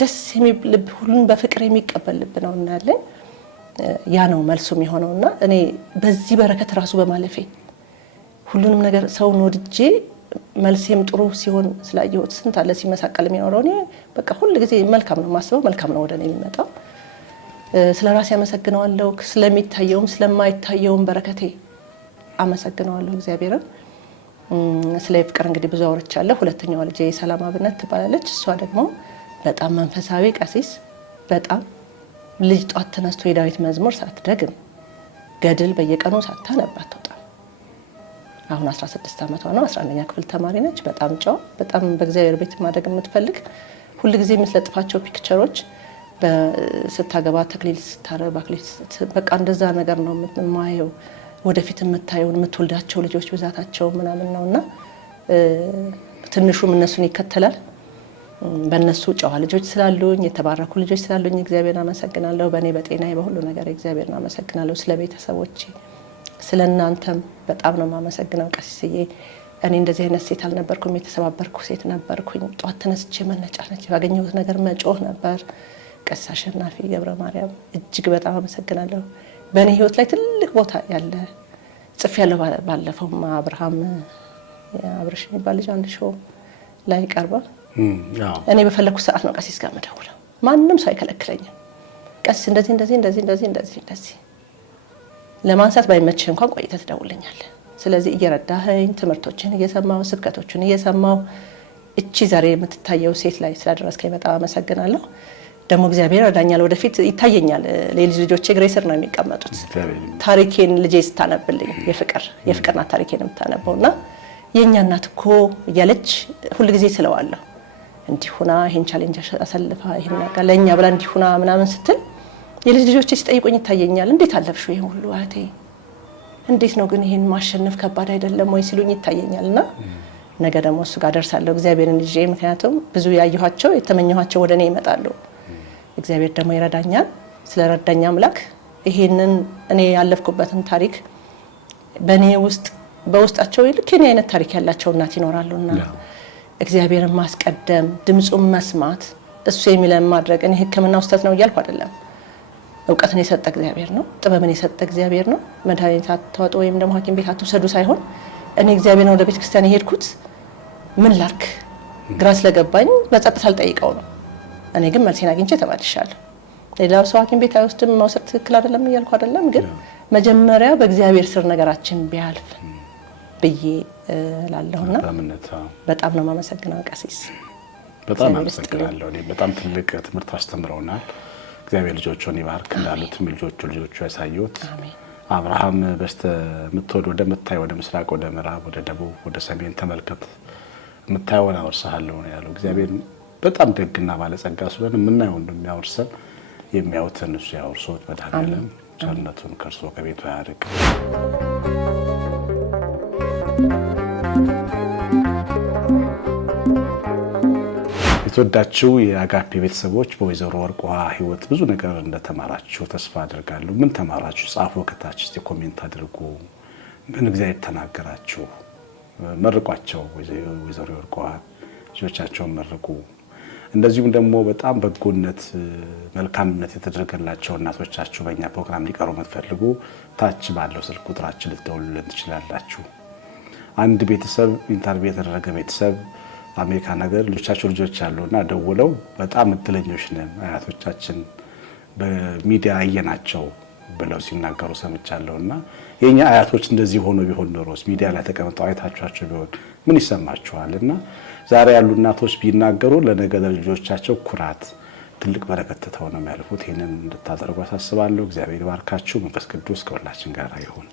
ደስ የሚል ልብ፣ ሁሉን በፍቅር የሚቀበል ልብ ነው እና ያለኝ ያ ነው መልሱም የሆነውና እኔ በዚህ በረከት ራሱ በማለፌ ሁሉንም ነገር ሰውን ወድጄ መልሴም ጥሩ ሲሆን ስላየሁት ስንት አለ ሲመሳቀል የሚኖረው። እኔ በቃ ሁሉ ጊዜ መልካም ነው ማስበው፣ መልካም ነው ወደኔ የሚመጣው። ስለ ራሴ አመሰግነዋለሁ፣ ስለሚታየውም ስለማይታየውም በረከቴ አመሰግነዋለሁ እግዚአብሔርን። ስለ ፍቅር እንግዲህ ብዙ አውርቻለሁ። ሁለተኛዋ ልጄ ሰላም አብነት ትባላለች። እሷ ደግሞ በጣም መንፈሳዊ ቀሲስ፣ በጣም ልጅ ጧት ተነስቶ የዳዊት መዝሙር ሳትደግም ገድል በየቀኑ ሳታነብ አትወጣም። አሁን 16 ዓመቷ ነው። 11ኛ ክፍል ተማሪ ነች። በጣም ጨዋ፣ በጣም በእግዚአብሔር ቤት ማደግ የምትፈልግ ሁሉ ጊዜ የምትለጥፋቸው ፒክቸሮች ስታገባ ተክሊል ስታረባ በቃ እንደዛ ነገር ነው የማየው። ወደፊት የምታየው የምትወልዳቸው ልጆች ብዛታቸው ምናምን ነውና ትንሹም እነሱን ይከተላል። በእነሱ ጨዋ ልጆች ስላሉኝ የተባረኩ ልጆች ስላሉኝ እግዚአብሔርን አመሰግናለሁ። በእኔ በጤናዬ በሁሉ ነገር እግዚአብሔርን አመሰግናለሁ። ስለ ቤተሰቦቼ ስለ እናንተም በጣም ነው የማመሰግነው ቀሲስዬ። እኔ እንደዚህ አይነት ሴት አልነበርኩም፣ የተሰባበርኩ ሴት ነበርኩኝ። ጧት ተነስቼ መነጫነጭ፣ ባገኘሁት ነገር መጮህ ነበር። ቀሲስ አሸናፊ ገብረ ማርያም እጅግ በጣም አመሰግናለሁ። በእኔ ህይወት ላይ ትልቅ ቦታ ያለ ጽፍ ያለው ባለፈው አብርሃም አብርሽ የሚባል ልጅ አንድ ሾው ላይ ቀርባ እኔ በፈለኩት ሰዓት ነው ቀሲስ ጋር መደውለው፣ ማንም ሰው አይከለክለኝም። ቀሲስ እንደዚህ እንደዚህ እንደዚህ እንደዚህ እንደዚህ እንደዚህ ለማንሳት ባይመችህ እንኳን ቆይተህ ትደውልኛለህ። ስለዚህ እየረዳኸኝ ትምህርቶችን እየሰማው ስብከቶችን እየሰማው እቺ ዛሬ የምትታየው ሴት ላይ ስላደረስከኝ በጣም አመሰግናለሁ። ደግሞ እግዚአብሔር ረዳኛል፣ ወደፊት ይታየኛል። ለልጅ ልጆቼ እግሬ ስር ነው የሚቀመጡት። ታሪኬን ልጄ ስታነብልኝ የፍቅርና ታሪኬን የምታነበውና የኛ እናት እኮ እያለች ሁሉ ጊዜ ስለዋለሁ እንዲሁና ይሄን ቻሌንጅ አሰልፋ ይሄን ነገር ለኛ ብላ እንዲሁና ምናምን ስትል የልጅ ልጆቼ ሲጠይቁኝ ይታየኛል። እንዴት አለፍሽው ይሄን ሁሉ አቴ እንዴት ነው ግን ይሄን ማሸነፍ ከባድ አይደለም ወይ ሲሉኝ ይታየኛልና ነገ ደግሞ እሱ ጋር ደርሳለሁ እግዚአብሔርን ይዤ። ምክንያቱም ብዙ ያየኋቸው የተመኘኋቸው ወደኔ ይመጣሉ። እግዚአብሔር ደግሞ ይረዳኛል። ስለረዳኛ አምላክ ይሄንን እኔ ያለፍኩበትን ታሪክ በኔ ውስጥ በውስጣቸው ልክ የኔ አይነት ታሪክ ያላቸው እናት ይኖራሉና እግዚአብሔርን ማስቀደም፣ ድምጹን መስማት፣ እሱ የሚለን ማድረግ። እኔ ሕክምና ውስጠት ነው እያልኩ አይደለም። እውቀትን የሰጠ እግዚአብሔር ነው። ጥበብን የሰጠ እግዚአብሔር ነው። መድኃኒት አትዋጡ ወይም ደግሞ ሐኪም ቤት አትውሰዱ ሳይሆን እኔ እግዚአብሔር ወደ ቤተ ክርስቲያን የሄድኩት ምን ላርክ ግራ ስለገባኝ በጸጥታ አልጠይቀው ነው። እኔ ግን መልሴን አግኝቼ ተመልሻለሁ። ሌላው ሰው ሐኪም ቤት አይወስድም መውሰድ ትክክል አይደለም እያልኩ አይደለም። ግን መጀመሪያ በእግዚአብሔር ስር ነገራችን ቢያልፍ ብዬ ላለሁና በጣም ነው የማመሰግነው ቀሲስ። በጣም አመሰግናለሁ። እኔ በጣም ትልቅ ትምህርት አስተምረውናል። እግዚአብሔር ልጆቹን ይባርክ። እንዳሉትም ልጆቹ ያሳዩት። አብርሃም ምትወድ ወደ ምታይ ወደ ምስራቅ ወደ ምዕራብ ወደ ደቡብ ወደ ሰሜን ተመልከት የምታየውን አወርሳለሁ ነው ያለው። እግዚአብሔር በጣም ደግና ባለጸጋ ስለሆነ የምናየው እንደሚያወርሰን የሚያዩትን እሱ ያወርሶት። መድኃኔዓለም ቸርነቱን ከእርሶ ከቤቱ ያርቅ። የተወዳችሁ የአጋፔ ቤተሰቦች በወይዘሮ ወርቋ ህይወት ብዙ ነገር እንደተማራችሁ ተስፋ አድርጋለሁ። ምን ተማራችሁ? ጻፉ ከታች እስቲ ኮሜንት አድርጉ። ምን እግዚአብሔር ተናገራችሁ? መርቋቸው ወይዘሮ ወርቋ ልጆቻቸውን መርቁ። እንደዚሁም ደግሞ በጣም በጎነት መልካምነት የተደረገላቸው እናቶቻችሁ በእኛ ፕሮግራም ሊቀሩ የምትፈልጉ ታች ባለው ስልክ ቁጥራችን ልትደውሉልን ትችላላችሁ። አንድ ቤተሰብ ኢንተርቪው የተደረገ ቤተሰብ አሜሪካ ነገር ልጆች ያሉና ደውለው በጣም እድለኞች ነን አያቶቻችን በሚዲያ አየናቸው ብለው ሲናገሩ ሰምቻለሁና የኛ አያቶች እንደዚህ ሆኖ ቢሆን ኖሮስ ሚዲያ ላይ ተቀምጠው አይታችኋቸው ቢሆን ምን ይሰማችኋልና ዛሬ ያሉ እናቶች ቢናገሩ ለነገ ለልጆቻቸው ኩራት ትልቅ በረከት ተተው ነው የሚያልፉት። ይሄንን እንድታደርጉ አሳስባለሁ። እግዚአብሔር ይባርካችሁ። መንፈስ ቅዱስ ከሁላችን ጋር ይሁን።